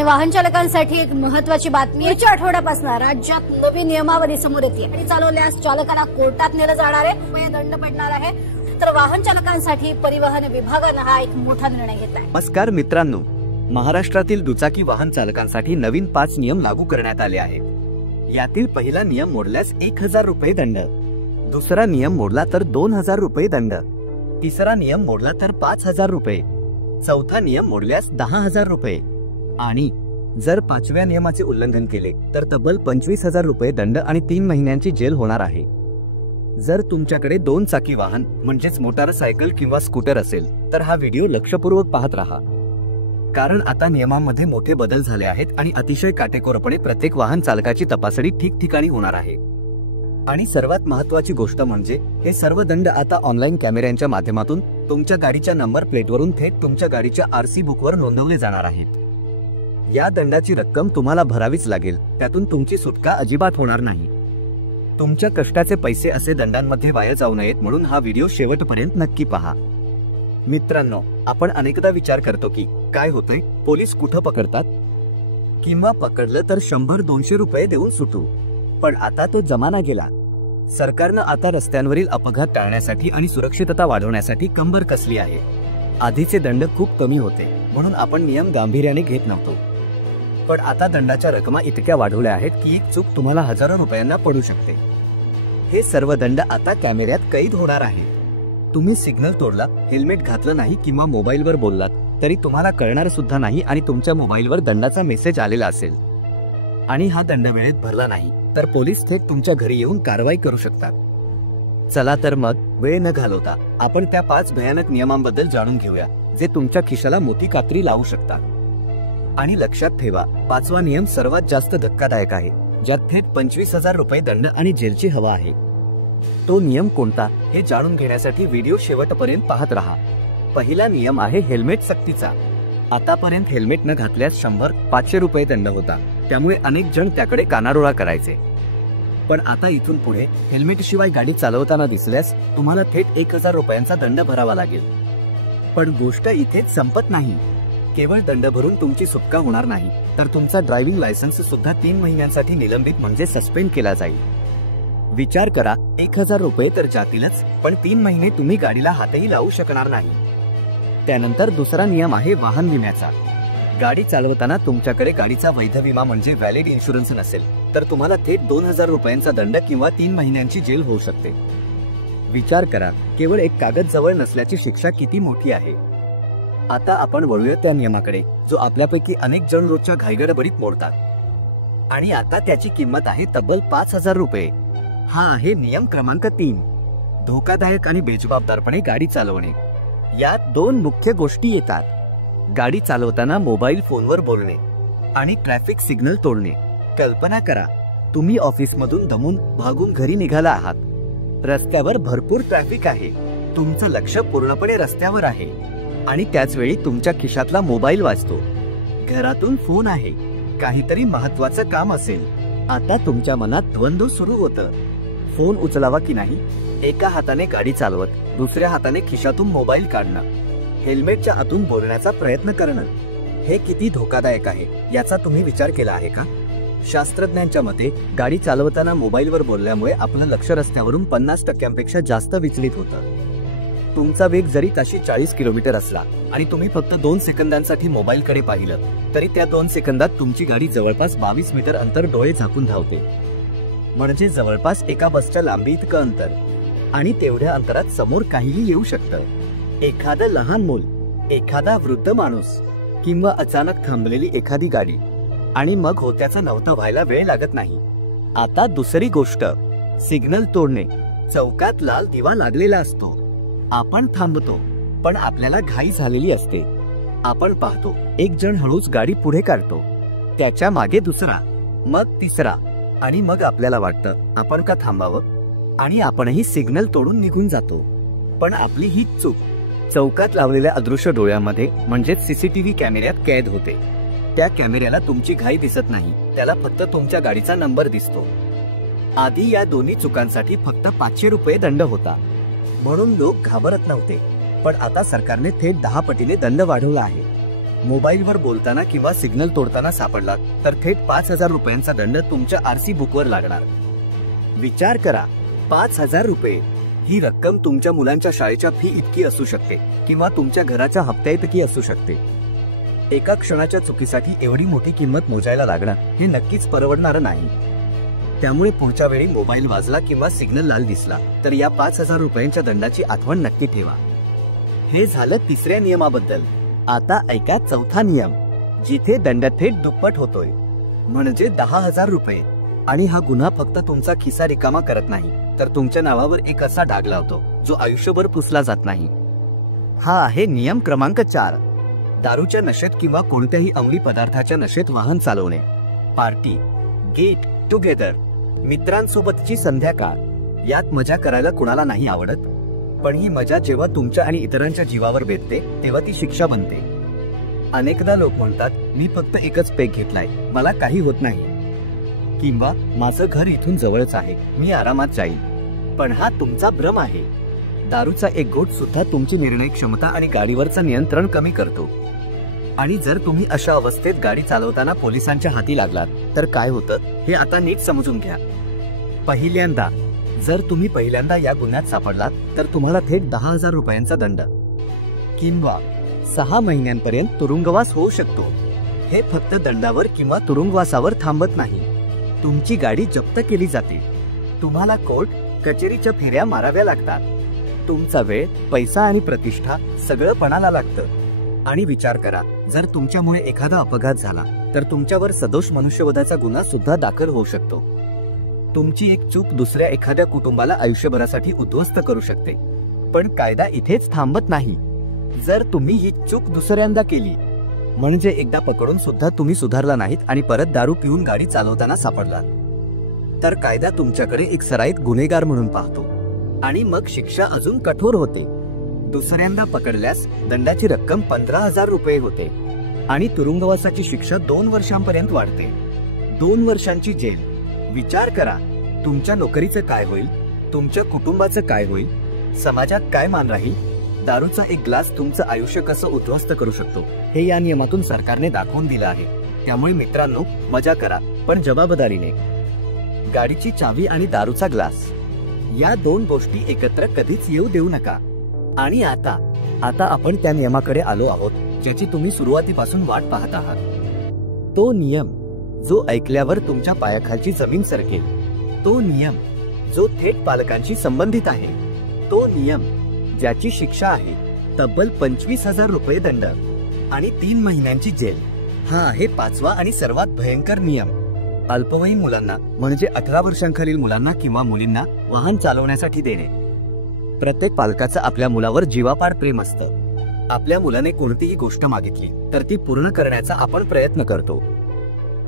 आणि वाहन चालकांसाठी एक महत्त्वाची बातमी. पुढच्या आठवड्यापासून राज्यात नवी नियमावली समोर येते. गाडी चालवल्यास चालकाला कोर्टात नेलं जाणार आहे, दंड पडणार आहे. तर वाहन चालकांसाठी परिवहन विभागानं हा एक मोठा निर्णय घेतलाय. नमस्कार मित्रांनो, महाराष्ट्रातील दुचाकी वाहन चालकांसाठी नवीन 5 नियम लागू करण्यात आले आहेत. यातील पहिला नियम मोडल्यास 1000 रुपये दंड, दुसरा नियम मोडला तर 2000 रुपये दंड, तिसरा नियम मोडला तर 5000 रुपये, चौथा नियम मोडल्यास 10000 रुपये आणि जर 5व्या नियमाचे उल्लंघन केले तर तब्बल 25000 रुपये दंड आणि 3 महिन्यांची जेल होणार आहे. जर तुमच्याकडे 2 चाकी वाहन म्हणजेच मोटारसायकल किंवा स्कूटर असेल तर हा व्हिडिओ लक्षपूर्वक पाहत राहा, कारण आता नियमांमध्ये मोठे बदल झाले आहेत आणि अतिशय काटेकोरपणे प्रत्येक वाहन चालकाची तपासणी ठिकठिकाणी होणार आहे. आणि सर्वात महत्त्वाची गोष्ट म्हणजे हे सर्व दंड आता ऑनलाईन कॅमेऱ्यांच्या माध्यमातून तुमच्या गाडीच्या नंबर प्लेटवरून थेट तुमच्या गाडीच्या आरसी बुकवर नोंदवले जाणार आहेत. या दंडाची रक्कम तुम्हाला भरावीच लागेल, त्यातून तुमची सुटका अजिबात होणार नाही. तुमच्या कष्टाचे पैसे असे दंडांमध्ये वाया जाऊ नयेत म्हणून हा व्हिडिओ शेवटपर्यंत नक्की पहा. मित्रांनो, आपण अनेकदा विचार करतो की काय होतंय, पोलीस कुठं पकडतात किंवा पकडलं तर 100-200 रुपये देऊन सुटू. पण आता तो जमाना गेला. सरकारनं आता रस्त्यांवरील अपघात टाळण्यासाठी आणि सुरक्षितता वाढवण्यासाठी कंबर कसली आहे. आधीचे दंड खूप कमी होते म्हणून आपण नियम गांभीर्याने घेत नव्हतो, पण आता दंडाच्या रकमा इतक्या वाढवल्या आहेत की एक चूक तुम्हाला हजारो रुपयांना पडू शकते. हे सर्व दंड आता कॅमेऱ्यात कैद होणार आहे. तुम्ही सिग्नल तोडला, हेल्मेट घातलं नाही किंवा मोबाईलवर बोललात तरी तुम्हाला कळणार सुद्धा नाही आणि तुमच्या मोबाईलवर दंडाचा मेसेज आलेला असेल आणि हा दंड वेळेत भरला नाही तर पोलीस थेट तुमच्या घरी येऊन कारवाई करू शकतात. चला तर मग वेळ न घालवता आपण त्या 5 भयानक नियमांबद्दल जाणून घेऊया जे तुमच्या खिशाला मोठी कात्री लावू शकतात. आणि लक्षात ठेवा, 5वा नियम सर्वात जास्त धक्कादायक आहे, ज्यात थेट 25000 रुपये दंड आणि जेलची हवा आहे. तो नियम कोणता हे जाणून घेण्यासाठी व्हिडिओ शेवटपर्यंत पाहत रहा. पहिला नियम आहे हेल्मेट सक्तीचा. आतापर्यंत हेल्मेट न घातल्यास 100-500 रुपये दंड होता, त्यामुळे अनेक जण त्याकडे कानाडोळा करायचे. पण आता इथून पुढे हेल्मेट शिवाय गाडी चालवताना दिसल्यास तुम्हाला थेट 1000 रुपयांचा दंड भरावा लागेल. पण गोष्ट इथेच संपत नाही. केवळ दंड भरून तुमची सुटका होणार नाही तर तुमचा ड्रायव्हिंग लायसन्स सुद्धा 3 महिन्यांसाठी निलंबित म्हणजे सस्पेंड केला जाईल. विचार करा, 1000 रुपये तर जातीलच, पण 3 महिने तुम्ही गाडीला हातही लावू शकणार नाही. त्यानंतर दुसरा नियम आहे वाहन विम्याचा. गाडी चालवताना तुमच्याकडे गाडीचा वैध विमा म्हणजे व्हॅलिड इन्शुरन्स नसेल तर तुम्हाला थेट 2000 रुपयांचा दंड किंवा 3 महिन्यांची जेल होऊ शकते. विचार करा, केवळ एक कागद जवळ नसल्याची शिक्षा किती मोठी आहे. आता आपण वळूया त्या नियमाकडे जो आपल्यापैकी अनेक जण रोजच्या घाईगडबडीत मोडतात आणि आता त्याची किंमत आहे तब्बल 5000 रुपये. हा आहे नियम क्रमांक 3, धोकादायक आणि बेजबाबदारपणे गाडी चालवणे. यात 2 मुख्य गोष्टी येतात: गाडी चालवताना मोबाईल फोनवर बोलणे आणि ट्रॅफिक सिग्नल तोडणे. कल्पना करा, तुम्ही ऑफिसमधून दमून भागून घरी निघाला आहात. रस्त्यावर भरपूर ट्रॅफिक आहे, तुमचं लक्ष पूर्णपणे रस्त्यावर आहे आणि त्याच वेळी तुमच्या खिशातला मोबाईल वाजतो. घरातून फोन आहे, काहीतरी महत्वाचं काम असेल. आता तुमच्या मनात द्वंद्व सुरू होतं, फोन उचलावा की नाही. एका हाताने गाडी चालवत दुसऱ्या हाताने खिशातून मोबाईल काढणं, हेल्मेटच्या आतून बोलण्याचा प्रयत्न करणं. हे किती धोकादायक आहे याचा तुम्ही विचार केला आहे का? शास्त्रज्ञांच्या मते गाडी चालवताना मोबाईलवर बोलल्यामुळे आपलं लक्ष रस्त्यावरून 50% जास्त विचलित होतं. तुमचा वेग जरी ताशी 40 किलोमीटर असला आणि तुम्ही फक्त 2 सेकंदांसाठी मोबाईलकडे पाहिलं तरी त्या 2 सेकंदात तुमची गाडी जवळपास 22 मीटर अंतर डोळे झाकून धावते. म्हणजे जवळपास एका बसच्या लांबी इतकं अंतर. आणि तेवढ्या अंतरात समोर काहीही येऊ शकतं. एखादं लहान मूल, एखादा वृद्ध माणूस किंवा अचानक थांबलेली एखादी गाडी आणि मग होत्याचं नव्हतं व्हायला वेळ लागत नाही. आता दुसरी गोष्ट, सिग्नल तोडणे. चौकात लाल दिवा लागलेला असतो, आपण थांबतो पण आपल्याला घाई झालेली असते. आपण पाहतो एक जण हळूच गाडी पुढे काढतो, त्याच्या मागे दुसरा, मग तिसरा आणि मग आपल्याला वाटतं आपण का थांबावं आणि आपणही सिग्नल तोडून निघून जातो. पण आपली हीच चूक चौकात लावलेल्या अदृश्य डोळ्यामध्ये म्हणजेच सीसीटीव्ही कॅमेऱ्यात कैद होते. त्या कॅमेऱ्याला तुमची घाई दिसत नाही, त्याला फक्त तुमच्या गाडीचा नंबर दिसतो. आधी या दोन्ही चुकांसाठी फक्त 500 रुपये दंड होता म्हणून लोक घाबरत नव्हते, पण आता सरकारने थेट 10 पटीने दंड वाढवला आहे. मोबाईलवर बोलताना किंवा सिग्नल तोडताना सापडलात तर थेट 5,000 रुपयांचा दंड तुमच्या आरसी बुकवर लागणार. विचार करा, 5,000 रुपये ही रक्कम तुमच्या मुलांच्या शाळेच्या फी इतकी असू शकते किंवा तुमच्या घराच्या हप्त्या इतकी असू शकते. एका क्षणाच्या चुकीसाठी एवढी मोठी किंमत मोजायला लागणं हे नक्कीच परवडणारं नाही. त्यामुळे पुढच्या वेळी मोबाईल वाजला किंवा सिग्नल लाल दिसला तर या 5,000 रुपयांच्या दंडाची आठवण नक्की ठेवा. हे झालं तिसऱ्या नियमाबद्दल. आता ऐका चौथा नियम, जिथे दंड थेट दुप्पट होतोय, म्हणजे 10,000 रुपये. आणि हा गुन्हा फक्त तुमचा खिसा रिकामा करत नाही, तर तुमच्या नावावर एक असा डाग लावतो जो आयुष्यभर पुसला जात नाही. हा आहे नियम क्रमांक 4. दारूच्या नशेत किंवा कोणत्याही अंमली पदार्थाच्या नशेत वाहन चालवणे. पार्टी, गेट टुगेदर, मित्रांसोबतची संध्याकाळ, यात मजा करायला कुणाला नाही आवडत, पण ही मजा जेव्हा तुमच्या आणि इतरांच्या जीवावर बेतते तेव्हा ती शिक्षा बनते. अनेकदा लोक म्हणतात, मी फक्त एकच पेग घेतलाय, मला काही होत नाही, किंवा माझं घर इथून जवळच आहे, मी आरामात जाईल. पण हा तुमचा भ्रम आहे. दारूचा एक घोट सुद्धा तुमची निर्णय क्षमता आणि गाडीवरचं नियंत्रण कमी करतो. आणि जर तुम्ही अशा अवस्थेत गाडी चालवताना पोलिसांच्या हाती लागलात तर काय होतं हे आता नीट समजून घ्या. जर तुम्ही पहिल्यांदा या गुन्ह्यात सापडलात तर तुम्हाला थेट 10,000 रुपयांचा दंड किंवा 6 महिन्यांपर्यंत तुरुंगवास होऊ शकतो. हे फक्त दंडावर किंवा तुरुंगवासावर थांबत नाही, तुमची गाडी जप्त केली जाते, तुम्हाला कोर्ट कचेरीच्या फेऱ्या माराव्या लागतात, तुमचा वेळ, पैसा आणि प्रतिष्ठा सगळं पणाला लागतं. आणि विचार करा, जर तुमच्यामुळे एखादा अपघात झाला तर तुमच्यावर सदोष मनुष्यवधाचा गुन्हा सुद्धा दाखल होऊ शकतो. तुमची एक चूक दुसऱ्या एखाद्या कुटुंबाला आयुष्यभरासाठी उद्ध्वस्त करू शकते. पण कायदा इथेच थांबत नाही. जर तुम्ही ही चूक दुसऱ्यांदा केली, म्हणजे एकदा पकडून सुद्धा तुम्ही सुधारला नाहीत आणि परत दारू पिऊन गाडी चालवताना सापडलात, तर कायदा तुमच्याकडे एक सराईत गुन्हेगार म्हणून पाहतो आणि मग शिक्षा अजून कठोर होते. दुसऱ्यांदा पकडल्यास दंडाची रक्कम 15,000 रुपये होते आणि तुरुंगवासाची शिक्षा 2 वर्षांपर्यंत वाढते. 2 वर्षांची जेल. विचार करा, तुमच्या नोकरीचं काय होईल, तुमच्या कुटुंबाचं काय होईल, समाजात काय मान राहील. दारूचा एक ग्लास तुमचं आयुष्य कसं उद्ध्वस्त करू शकतो हे या नियमातून सरकारने दाखवून दिलं आहे. त्यामुळे मित्रांनो, मजा करा पण जबाबदारीने. गाडीची चावी आणि दारूचा ग्लास या 2 गोष्टी एकत्र कधीच येऊ देऊ नका. आणि आता आपण त्या नियमाकडे आलो आहोत ज्याची तुम्ही सुरुवातीपासून वाट पाहत आहात. तो नियम जो ऐकल्यावर तुमच्या पायाखालची जमीन सरकेल. तो नियम जो थेट पालकांशी संबंधित आहे. तो नियम ज्याची शिक्षा आहे तब्बल 25,000 रुपये दंड आणि 3 महिन्यांची जेल. हा आहे 5वा आणि सर्वात भयंकर नियम. अल्पवयीन मुलांना म्हणजे 18 वर्षांखालील मुलांना किंवा मुलींना वाहन चालवण्यासाठी देणे. प्रत्येक पालकाचं आपल्या मुलावर जीवापाड प्रेम असतं. आपल्या मुलाने कोणतीही गोष्ट मागितली तर ती पूर्ण करण्याचा आपण प्रयत्न करतो.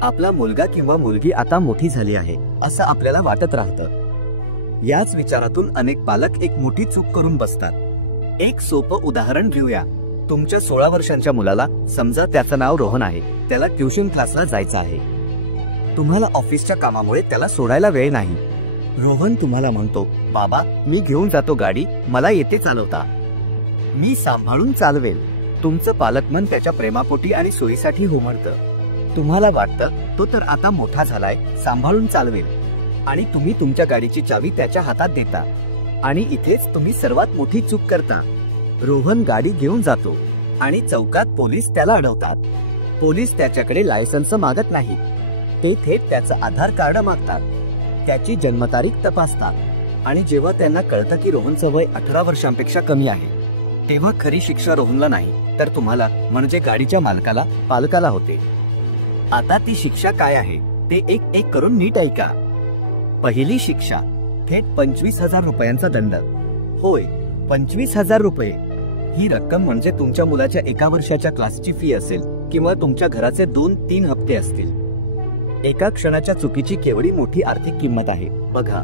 आपला मुलगा किंवा मुलगी आता मोठी झाली आहे असं आपल्याला वाटत राहतं. याच विचारातून अनेक पालक एक मोठी चूक करून बसतात. एक सोपं उदाहरण घेऊया. तुमच्या 16 वर्षांच्या मुलाला, समजा त्याचं नाव रोहन आहे, त्याला ट्युशन क्लासला जायचं आहे. तुम्हाला ऑफिसच्या कामामुळे त्याला सोडायला वेळ नाही. रोहन तुम्हाला म्हणतो, बाबा मी घेऊन जातो गाडी, मला येते चालवता, मी सांभाळून चालवेल. तुमचं पालकमन त्याच्या प्रेमापोटी आणि सोयीसाठी हुमडतं. तुम्हाला वाटतं तो तर आता मोठा झालाय, सांभाळून चालवेल, आणि तुम्ही तुमच्या गाडीची चावी त्याच्या हातात देता. आणि इथेच तुम्ही सर्वात मोठी चूक करता. रोहन गाडी घेऊन जातो आणि चौकात पोलीस त्याला अडवतात. पोलीस त्याच्याकडे लायसन्स मागत नाहीत, ते थेट त्याचं आधार कार्ड मागतात, त्याची जन्मतारीख तपासतात. आणि जेव्हा त्यांना कळतं की रोहनचं वय 18 वर्षांपेक्षा कमी आहे, तेव्हा खरी शिक्षा रोहनला नाही तर तुम्हाला म्हणजे गाडीच्या मालकाला, पालकाला होते. आता ती शिक्षा काय आहे ते एक एक करून नीट ऐका. पहिली शिक्षा, थेट 25,000 रुपयांचा दंड. होय, 25,000 रुपये ही रक्कम म्हणजे तुमच्या मुलाच्या 1 वर्षाच्या क्लासची फी असेल किंवा तुमच्या घराचे 2-3 हप्ते असतील. एका क्षणाच्या चुकीची केवढी मोठी आर्थिक किंमत आहे बघा.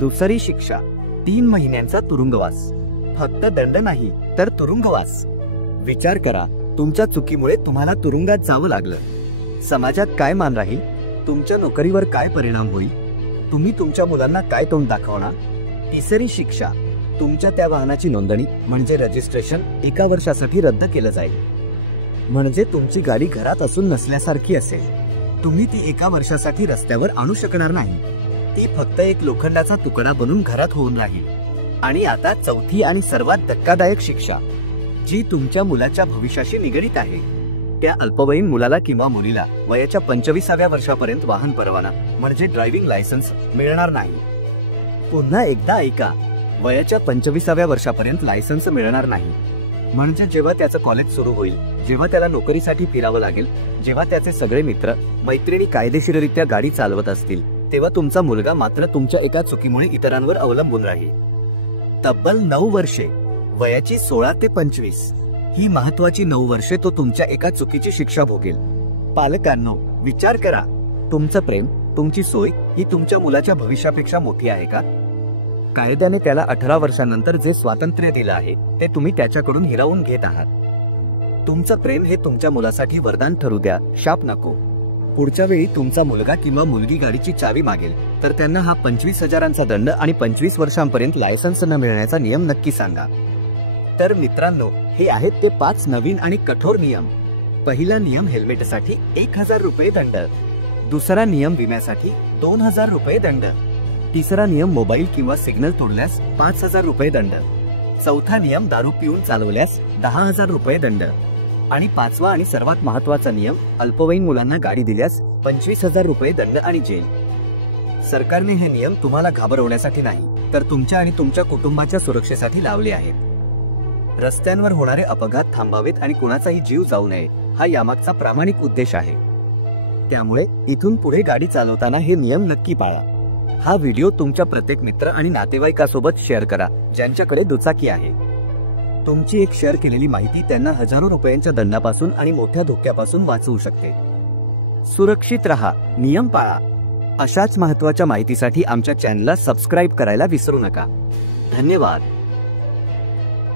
दुसरी शिक्षा, 3 महिन्यांचा तुरुंगवास. फक्त दंड नाही तर तुरुंगवास. विचार करा, तुमच्या चुकीमुळे तुम्हाला तुरुंगात जावं लागलं. समाजात काय मान राहील, तुमच्या नोकरीवर काय परिणाम होईल, तुम्ही तुमच्या मुलांना काय तोंड दाखवणार. तिसरी शिक्षा, तुमच्या त्या वाहनाची नोंदणी म्हणजे रजिस्ट्रेशन 1 वर्षासाठी रद्द केलं जाईल. म्हणजे तुमची गाडी घरात असून नसल्यासारखी असेल. तुम्ही ती एका वर्षासाठी रस्त्यावर आणू शकणार नाही. ती फक्त एक लोखंडाचा तुकडा बनून घरात होऊन राहील. आणि आता चौथी आणि सर्वात धक्कादायक शिक्षा, जी तुमच्या मुलाच्या भविष्याशी निगडीत आहे. त्या अल्पवयीन मुलाला किंवा मुलीला वयाच्या 25व्या वर्षापर्यंत वाहन परवाना म्हणजे ड्रायव्हिंग लायसन्स मिळणार नाही. पुन्हा एकदा ऐका, वयाच्या 25व्या वर्षापर्यंत लायसन्स मिळणार नाही. म्हणजे जेव्हा त्याचं कॉलेज सुरू होईल, जेव्हा त्याला नोकरीसाठी फिरावं लागेल, जेव्हा त्याचे सगळे मित्र मैत्रिणी कायदेशीररित्या गाडी चालवत असतील, तेव्हा तुमचा मुलगा मात्र तुमच्या एका चुकीमुळे इतरांवर अवलंबून राहील. तब्बल 9 वर्षे, वयाची 16 ते 25 ही महत्वाची 9 वर्षे तो तुमच्या एका चुकीची शिक्षा भोगेल. पालकांनो, विचार करा, तुमचं प्रेम, तुमची सोय ही तुमच्या मुलाच्या भविष्यापेक्षा मोठी आहे का? कायद्याने त्याला 18 वर्षांनंतर जे स्वातंत्र्य दिलं आहे ते तुम्ही त्याच्याकडून हिरावून घेत आहात. तुमचं प्रेम हे तुमच्या मुलासाठी वरदान ठरू द्या, शाप नको. पुढच्या वेळी तुमचा मुलगा किंवा मुलगी गाडीची चावी मागेल तर त्यांना हा 25,000चा दंड आणि 25 वर्षांपर्यंत लायसन्स न मिळण्याचा नियम नक्की सांगा. तर मित्रांनो, हे आहेत ते 5 नवीन आणि कठोर नियम. पहिला नियम हेल्मेटसाठी 1,000 रुपये दंड. दुसरा नियम विम्यासाठी 2,000 रुपये दंड. तिसरा नियम मोबाईल किंवा सिग्नल तोडल्यास 5,000 रुपये दंड. चौथा नियम दारू पिऊन चालवल्यास 10,000 रुपये दंड. आणि 5वा आणि सर्वात महत्वाचा नियम, अल्पवयीन मुलांना गाडी दिल्यास 25,000 रुपये दंड आणि जेल. सरकारने हे नियम तुम्हाला घाबरवण्यासाठी नाही, तर तुमच्या आणि तुमच्या कुटुंबाच्या सुरक्षेसाठी लावले आहेत. रस्त्यांवर होणारे अपघात थांबावेत आणि कुणाचाही जीव जाऊ नये, हा यामागचा प्रामाणिक उद्देश आहे. त्यामुळे इथून पुढे गाडी चालवताना हे नियम नक्की पाळा. हा व्हिडिओ तुमच्या प्रत्येक मित्र आणि नातेवाईकासोबत शेअर करा ज्यांच्याकडे दुचाकी आहे. तुमची एक शेअर केलेली माहिती त्यांना हजारो रुपयांच्या दंडापासून आणि मोठ्या धोक्यापासून वाचवू शकते. सुरक्षित रहा, नियम पाळा. अशाच महत्त्वाच्या माहितीसाठी आमच्या चॅनलला सबस्क्राईब करायला विसरू नका. धन्यवाद.